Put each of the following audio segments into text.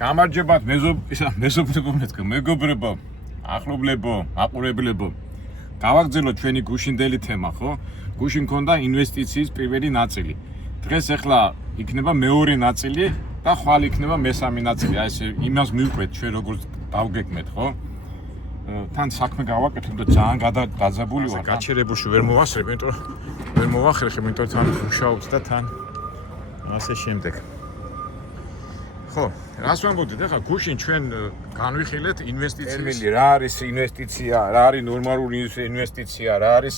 გამარჯობათ მეგობრებო, ახლობლებო, აყურებლებო. გავაგრძელოთ ჩვენი გუშინდელი თემა, ხო? გუშინ მქონდა ინვესტიციის პირველი ნაწილი. დღეს ახლა იქნება მეორე ნაწილი და ხვალ იქნება მესამე ნაწილი. აი ესე იმას მივყვეთ ჩვენ როგორც დავგეგმეთ, ხო? თან საქმე გავაკეთებ და ძალიან დაძაბული ვარ. გაჩერებულში ვერ მოვასწრებ, იმიტომ რომ ვერ მოვახერხებ, იმიტომ თან მუშაობს და თან ასე შემდეგ. ხო, რას ვამბობდით ახლა გუშინ ჩვენ განვიხილეთ ინვესტიციის ტერმინი, რა არის ინვესტიცია, რა არის ნორმალური ინვესტიცია, რა არის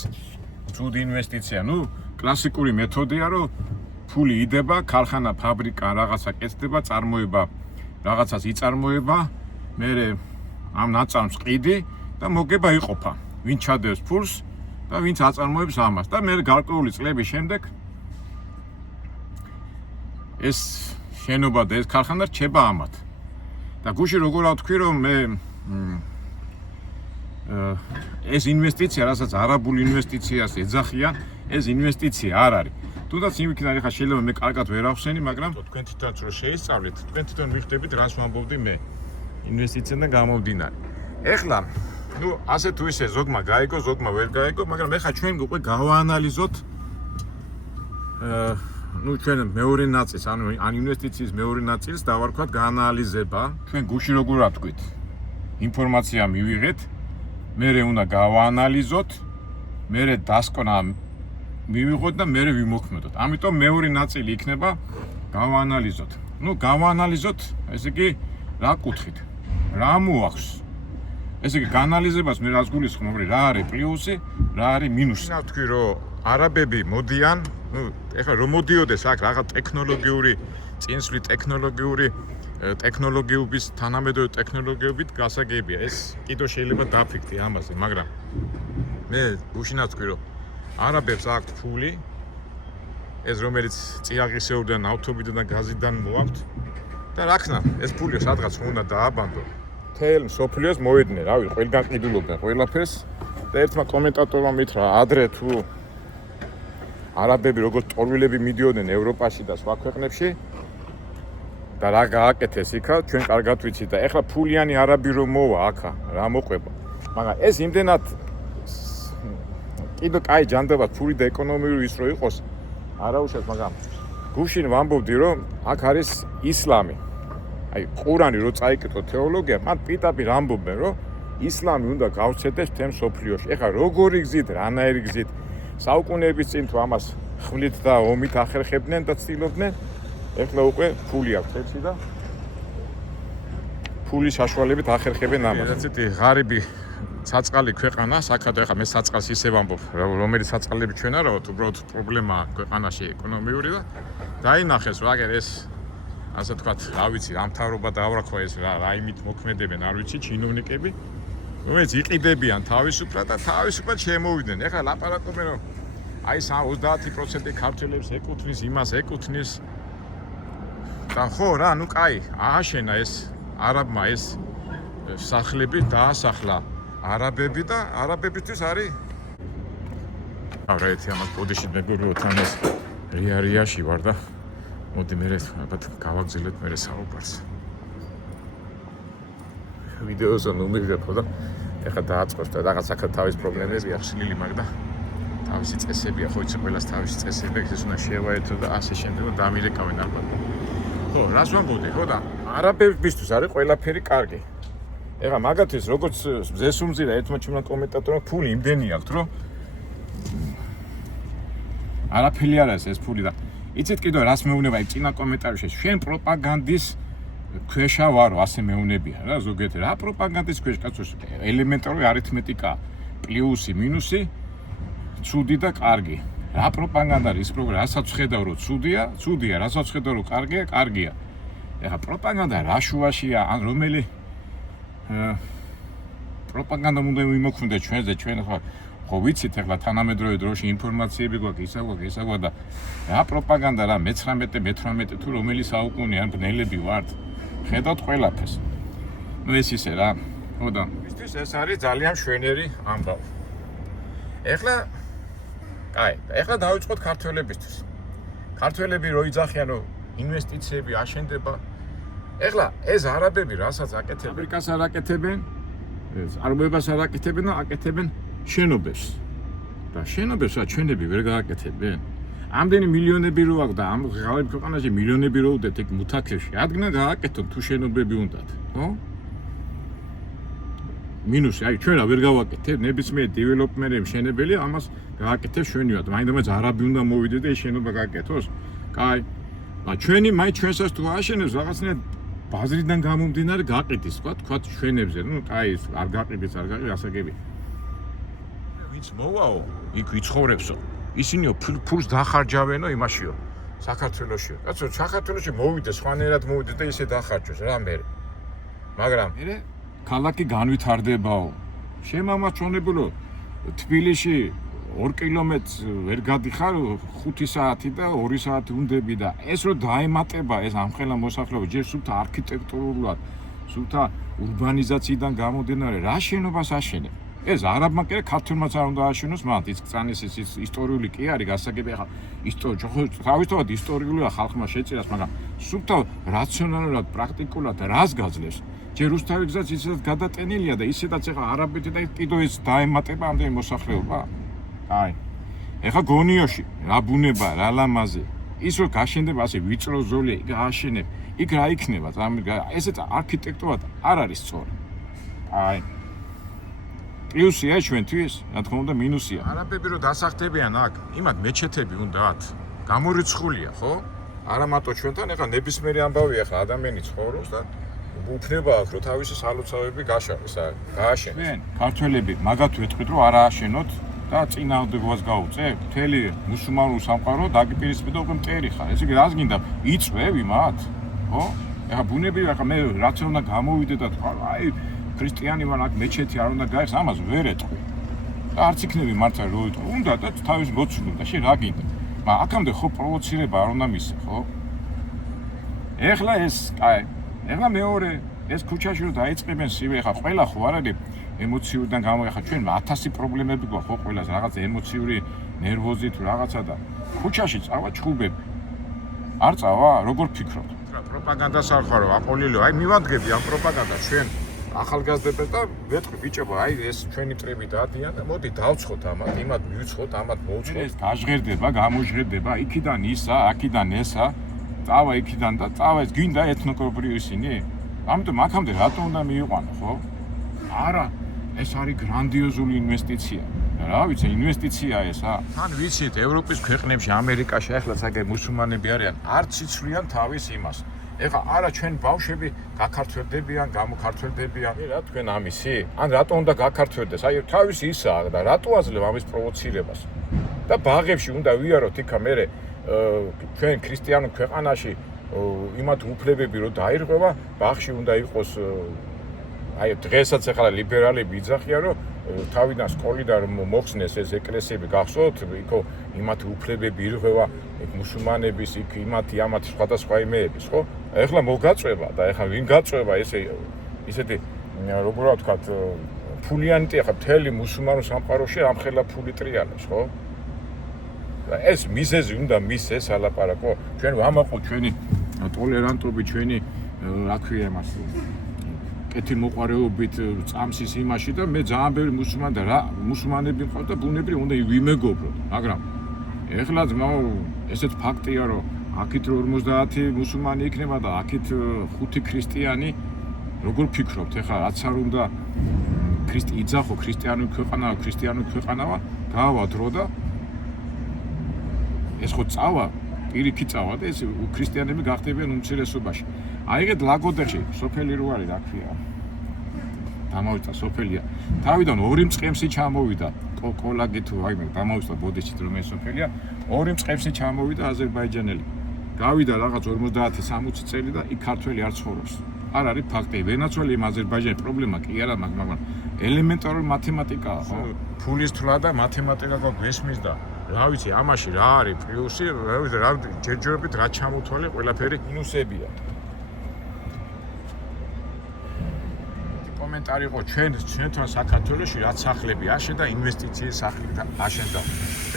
ცუდი ინვესტიცია. ნუ კლასიკური მეთოდია, რომ ფული იდება, ქარხანა, ფაბრიკა რაღაცა კეთდება, წარმოება რაღაცას იწარმოება, მერე ამ ნაწარმს ყიდი და მოგება იყოფა. ვინ ჩადებს ფულს და ვინც აწარმოებს ამას და მე გარკვეული წლების შემდეგ ეს შენობა და ეს ქარხანა რჩება ამათ. და გუშინ როგორ ავთქვი, რომ მე ეს ინვესტიცია, რასაც არაბულ ინვესტიციას ეძახიან, ეს ინვესტიცია არ არის. თუნდაც იმიქიდან ახლა შეიძლება მე კარგად ვერ ახსენი, მაგრამ თქვენ თვითონაც რო შეისწავლეთ, თქვენ თვითონ მიხვდებით რას ვამბობდი მე ინვესტიციიდან გამომდინარე. ეხლა, ნუ ასე თუ ისე ზოგმა გაიგო, ზოგმა ვერ გაიგო, მაგრამ ეხლა ჩვენ უკვე გავაანალიზოთ ნუ ჩვენ მეორე ნაწილს, ანუ ან ინვესტიციის მეორე ნაწილს დავარქვათ გაანალიზება. ჩვენ გუშინ როგორ ვთქვით, ინფორმაცია მივიღეთ, მერე უნდა გავაანალიზოთ, მერე დასკვნა მივიღოთ და მერე ვიმოქმედოთ. ამიტომ მეორე ნაწილი იქნება გავაანალიზოთ. ნუ გავაანალიზოთ, ესე იგი რა კუთხით, რა მოაქვს. ესე იგი გაანალიზებას მე რას გულისხმობ, რა არის პლუსი, რა არის მინუსი. ნა ვთქვი, რომ არაბები მოდიან, ნუ ეხლა რომ მოდიოდეს აქ რაღაც ტექნოლოგიური წინსვლა, ტექნოლოგიების თანამედროვე ტექნოლოგიებით გასაგებია. ეს კიდევ შეიძლება დაფიქრდი ამაზე, მაგრამ მე გუშინაც ვთქვი, რომ არაბებს აქვთ ფული, ეს რომელიც წიაღისეულიდან, ავტობიდან და გაზიდან მოაქვთ და რა ქნა, ეს ფული სადღაც უნდა დააბანდო. თელ სოფლიოს მოვიდნენ, რავი, ყველგან ყიდულობდნენ ყველაფერს და ერთმა კომენტატორმა მითხრა, ადრე თუ არაბები როგორც ტორვილები მიდიოდნენ ევროპაში და სხვა ქვეყნებში და რა გააკეთეს იქა, ჩვენ კარგად ვიცით და ეხლა ფულიანი არაბი რომ მოვა აქა, რა მოყვება. მაგრამ ეს იმდენად კიდე კაი ჯანდაბად ფული და ეკონომიური ის რო იყოს, არა უშავს, მაგრამ გუშინ ვამბობდი, რომ აქ არის ისლამი. აი, ყურანი რო წაიკითხო თეოლოგია, მან პიტაპი ამბობენ, რომ ისლამი უნდა გავცეთდეს თემ სოფლიოში. ეხლა როგორი გზით, რანაირი გზით საუკუნეების წინ თუ ამას ხვლით და ომით ახერხებდნენ და ცდილობდნენ, ეხლა უკვე ფული აქვს ეხი და ფულის საშუალებით ახერხებენ ამას. ესეთი ღარიბი საწყალი ქვეყანა, საკადო ეხლა მე საწყალს ისე ვამბობ, რომელიც საწყალები ჩვენ არა ვართ, უბრალოდ პრობლემაა ქვეყანაში ეკონომიური და დაინახეს, რომ აგერ ეს ასე თქვათ, რა ვიცი, ამ მთავრობა დაავრაქვა ეს რა იმით მოქმედებენ, არ ვიცი, ჩინოვნიკები, რომელიც იყიდებიან თავისუფლად და თავისუფლად შემოვიდნენ. ეხლა ლაპარაკობენ, რომ აი 30% ქართველებს ეკუთვნის, იმას ეკუთვნის. და ხო რა, ნუ კაი, ააშენა ეს არაბმა ეს სახლები დაასახლა არაბები და არაბებისთვის არის ავრეთი ამას პოდიში მეგობრებთან ეს რიაში ვარ და მოდი მე ალბათ გავაგზავნოთ მე საუბარს. ვიდეოზე ნომერზე ხო და ეხლა დააწყოს და რაღაც აქ თავის პრობლემებია, ხსნილი მაგ და თავისი წესებია, ხო იცი ყველას თავისი წესები, ეს უნდა შევაერთო და ასე შემდეგ და დამირეკავენ ალბათ. ხო, რას ვამბობდი, ხო და არაბებისთვის არის ყველაფერი კარგი. ეხლა მაგათთვის როგორც ზესუმზირა ერთმა ჩემმა კომენტატორმა ფული იმდენი აქვს, რომ არაფერი არ არის ეს ფული და იცით კიდევ რას მეუბნება იქ წინა კომენტარებში, შენ პროპაგანდის ქვეშა ვარო, ასე მეუბნებიან რა ზოგიერთი რა პროპაგანდის ქვეშ კაცო, ელემენტარული არითმეტიკა, პლუსი, მინუსი, ცუდი და კარგი. რა პროპაგანდა არის, რასაც ხედავ რომ ცუდია, ცუდია, რასაც ხედავ რომ კარგია, კარგია. ეხლა პროპაგანდა რა შუაშია, ან რომელი პროპაგანდა უნდა მიმოქმედდეს ჩვენზე, ჩვენ ხო ვიცით ახლა თანამედროვე დროში ინფორმაციები გვაქვს, ისა გვაქვს და რა პროპაგანდა რა მე-18 თუ რომელი საუკუნე ან ბნელები ვართ. ხედავთ ყველაფერს. ნუ ეს ისე რა. ხო და მისთვის ეს არის ძალიან შვენერი ამბავი. ეხლა კაი, ეხლა დავიწყოთ ქართველებისთვის. ქართველები რო იძახიან, რომ ინვესტიციები აშენდება, ეხლა ეს არაბები რასაც აკეთებენ, ფაბრიკას არ აკეთებენ, წარმოებას არ აკეთებენ და აკეთებენ შენობებს. და შენობებს ჩვენები ვერ გააკეთებენ. ამდენი მილიონები რო აქვს და ამ ღალიბ ქვეყანაში მილიონები რო უდეთ ეგ მუთაქებში, ადგნა გააკეთოთ თუ შენობები უნდათ, ხო? მინუსი, აი ჩვენ რა ვერ გავაკეთებ, ნებისმიერ დეველოპმენტი მშენებელი ამას გააკეთებს ჩვენივად. მაინდამაინც არაბი უნდა მოვიდეს და ეს შენობა გააკეთოს. კაი. მაგრამ ჩვენი მაინც ჩვენსაც თუ აშენებს რაღაცნაირად ბაზრიდან გამომდინარე გაყიდის, თქვა ჩვენებზე, ნუ კაი, არ გაყიდის, არ გაყიდის, ასაგები. ვინც მოვაო, იქ ვიცხოვრებსო. ისინიო ფულს დახარჯავენო იმაშიო, საქართველოშიო. კაცო, საქართველოში მოვიდეს, სხვანაირად მოვიდეს და ისე დახარჯოს რა მე. მაგრამ მე ქალაქი განვითარდებაო. შემამაჩვენებელო თბილისში 2 კილომეტრს ვერ გადიხარ 5 საათი და 2 საათი უნდები და ეს რო დაემატება ეს ამხელა მოსახლეობა ჯერ სულთა არქიტექტურულად, სულთა ურბანიზაციიდან გამომდინარე რა შენობას აშენებ. ეს არაბმა კი ქართულმაც არ უნდა აშენოს მათ ის წანის ის ისტორიული კი არის გასაგები ახლა თავისთავად ისტორიულია ხალხმა შეწირას მაგრამ სულთა რაციონალურად პრაქტიკულად რას გაძლევს ჯერ რუსთავებსაც ისედაც გადატენილია და ისედაც ახლა არაბეთი და კიდო ეს დაემატება ამდენი მოსახლეობა აი ეხლა გონიოში რა ბუნება რა ლამაზი ის რო გაშენდება ასე ვიწრო ზოლი გააშენებ იქ რა იქნება ესეც არქიტექტურად არ არის სწორი აი პლუსია ჩვენთვის, რა თქმა უნდა, მინუსია. არაბები რო დასახდებიან აქ, იმათ მეჩეთები უნდათ. გამორიცხულია, ხო? არა მარტო ჩვენთან, ეხლა ნებისმიერი ამბავი ახლა ადამიანი ცხოვრობს და უფლება აქვს, რომ თავისი სალოცავები გააშენოს. ჩვენ, ქართველები, მაგათ ვეთქვით, რომ არ ააშენოთ და წინააღმდეგობას გაუწევთ. მთელი მუსულმანური სამყარო დაგიპირისპირდა უკვე მტერი ხარ. ესე იგი, რას გინდა? იწვევ იმათ, ხო? ეხლა ბუნებრივი ახლა მე რაც უნდა გამოვიდე და თქვა, აი ქრისტიანი ვარ აქ მეჩეთი არ უნდა გაიხსნა ამას ვერ ეტყვი და არც იქნები მართლა რო ეტყვი უნდა და თავის მოცული და შენ რა გინდა მაგრამ აქამდე ხო პროვოცირება არ უნდა მისცე ხო ეხლა ეს კაი ეხლა მეორე ეს ქუჩაში რო დაიწყებენ სივე ხა ყველა ხო არ არის ემოციურიდან გამოეხა ჩვენ 1000 პრობლემები გვაქვს ხო ყველას რაღაც ემოციური ნერვოზი თუ რაღაცა და ქუჩაში წავა ჩხუბები არ წავა როგორ ფიქრობთ პროპაგანდას არ ხარო აყოლილო აი მივადგები ამ პროპაგანდას ჩვენ ახალგაზრდებს და ვეთქვი ბიჭებო აი ეს ჩვენი მტრები დადიან და მოდი დავცხოთ ამათ იმათ მივცხოთ ამათ მოვცხოთ ეს გაჟღერდება გამოჟღერდება იქიდან ისა აქიდან ესა წავა იქიდან და წავა ეს გინდა ეთნოგრაფიული ისინი ამიტომ აქამდე რატო უნდა მიიყვანო ხო არა ეს არის გრანდიოზული ინვესტიცია რა ვიცი ინვესტიცია ესა თან ვიცით ევროპის ქვეყნებში ამერიკაში ახლა საგე მუსულმანები არიან არც იცვლიან თავის იმას ეხლა არა ჩვენ ბავშვები გაქართველდებიან, გამოქართველდებიან. რა თქვენ ამისი? ან რატო უნდა გაქართველდეს? აი თავისი ისაა და რატო აძლევ ამის პროვოცირებას? და ბაღებში უნდა ვიაროთ იქა მე ჩვენ ქრისტიანულ ქვეყანაში იმათ უფლებები რო დაირღვევა, ბაღში უნდა იყოს აი დღესაც ახლა ლიბერალები იძახიან რომ თავიდან სკოლიდან მოხსნეს ეს ეკლესიები გახსოვთ იქო იმათ უფლებები ირღვევა მუსულმანების იქ იმათი ამათ სხვადასხვა იმეების ხო ეხლა მოგაწვევა და ეხლა ვინ გაწვევა ისეთი როგორ ვთქვათ ფულიანტი ახლა მთელი მუსულმანურ სამყაროში ამხელა ფული ტრიალებს ხო და ეს მიზეზი უნდა მისცეს ალაპარაკო ჩვენ ვამაყოთ ჩვენი ტოლერანტობით ჩვენი რა ქვია მას კეთილმოყვარეობით წამსის იმაში და მე ძალიან ბევრი მუსულმანები მყავდა და ბუნებრივი უნდა ვიმეგობროთ მაგრამ ეხლა ძმაო ესეც ფაქტია რომ აქეთ 50 მუსულმანი იქნება და აქეთ 5 ქრისტიანი როგორ ფიქრობთ ეხლა რაც არ უნდა იძახო ქრისტიანული ქვეყანაა გავა დრო და ეს ხო წავა პირიქით წავა და ეს ქრისტიანები გახდებიან უმცირესობაში აი ეგეთ ლაგოდეხში სოფელი რო არის რა ქვია დამოვიდა სოფელია თავიდან 2 მწყემსი ჩამოვიდა კოლაგი თუ აიმე დამოვიდა ბოდიში რომ ეს სოფელია 2 მწყემსი ჩამოვიდა აზერბაიჯანელი გავიდა რაღაც 50-60 წელი და იქ ქართველი არ ცხოვრობს არ არის ფაქტი ვენაცვალი იმ აზერბაიჯანის პრობლემა კი არა მაგრამ ელემენტარული მათემატიკაა ხო ფულის თვლა და მათემატიკა გვესმის და რა ვიცი ამაში რა არის პლუსი რა ვიცი რა ჯერჯერობით რა ჩამოთვალე ყველაფერი მინუსებია კომენტარი იყო ჩვენთან საქართველოში რაც სახლები აშენდა ინვესტიციის სახლები და აშენდა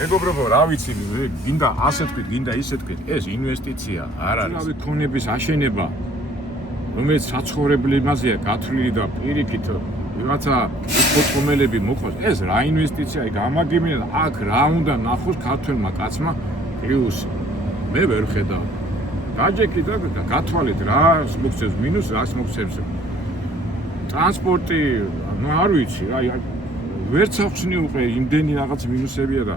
მეგობრებო რა ვიცი გინდა ასე თქვით გინდა ისე თქვით ეს ინვესტიცია არ არის რავი ქონების აშენება რომელიც საცხოვრებელი იმაზეა გათვლილი და პირიქით ვიღაცა პორტფოლიოები მოყავს, ეს რა ინვესტიციაა, გამაგებინა აქ რა უნდა ნახოს ქართველმა კაცმა პლუსი. მე ვერ ხედავ. დაჯექი და გათვალეთ რა მოგცემს მინუს, რას მოგცემს. ტრანსპორტი, ну არ ვიცი, აი ვერც ახსნი უყე იმდენი რაღაც მინუსებია და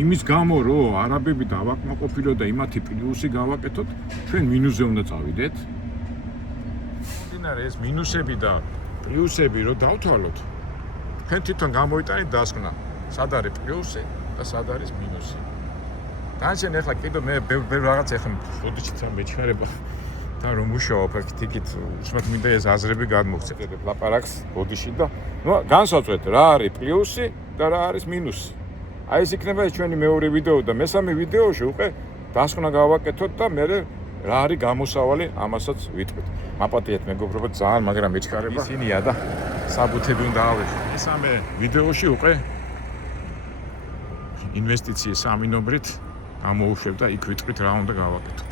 იმის გამო რომ არაბები დავაკმაყოფილოთ და იმათი პლუსი გავაკეთოთ, ჩვენ მინუსზე უნდა წავიდეთ. დინარე ეს მინუსები და პლუსები რომ დავთვალოთ, ჩვენ თვითონ გამოიტანეთ დასკვნა, სად არის პლუსი და სად არის მინუსი. დანარჩენ ახლა კიდევ მე ბევრ რაღაც ახლა ბოდიში თან მეჩქარება და რომ მუშაობ აქ-იქით უშმათ მინდა ეს აზრები გადმოგცეთ ლაპარაკს ბოდიში და ნუ განსაცვეთ რა არის პლუსი და რა არის მინუსი. აი ეს იქნება ჩვენი მეორე ვიდეო და მესამე ვიდეოში უკვე დასკვნა გავაკეთოთ და მე რა არის გამოსავალი ამასაც ვიტყვით. მაპატიეთ მეგობრებო ძალიან მაგრამ მეჩქარება ისინია და საბუთები უნდა ავიღოთ. მესამე ვიდეოში უკვე ინვესტიციის სამი ნომრით ამოუშვებ და იქ ვიტყვით რა უნდა გავაკეთოთ.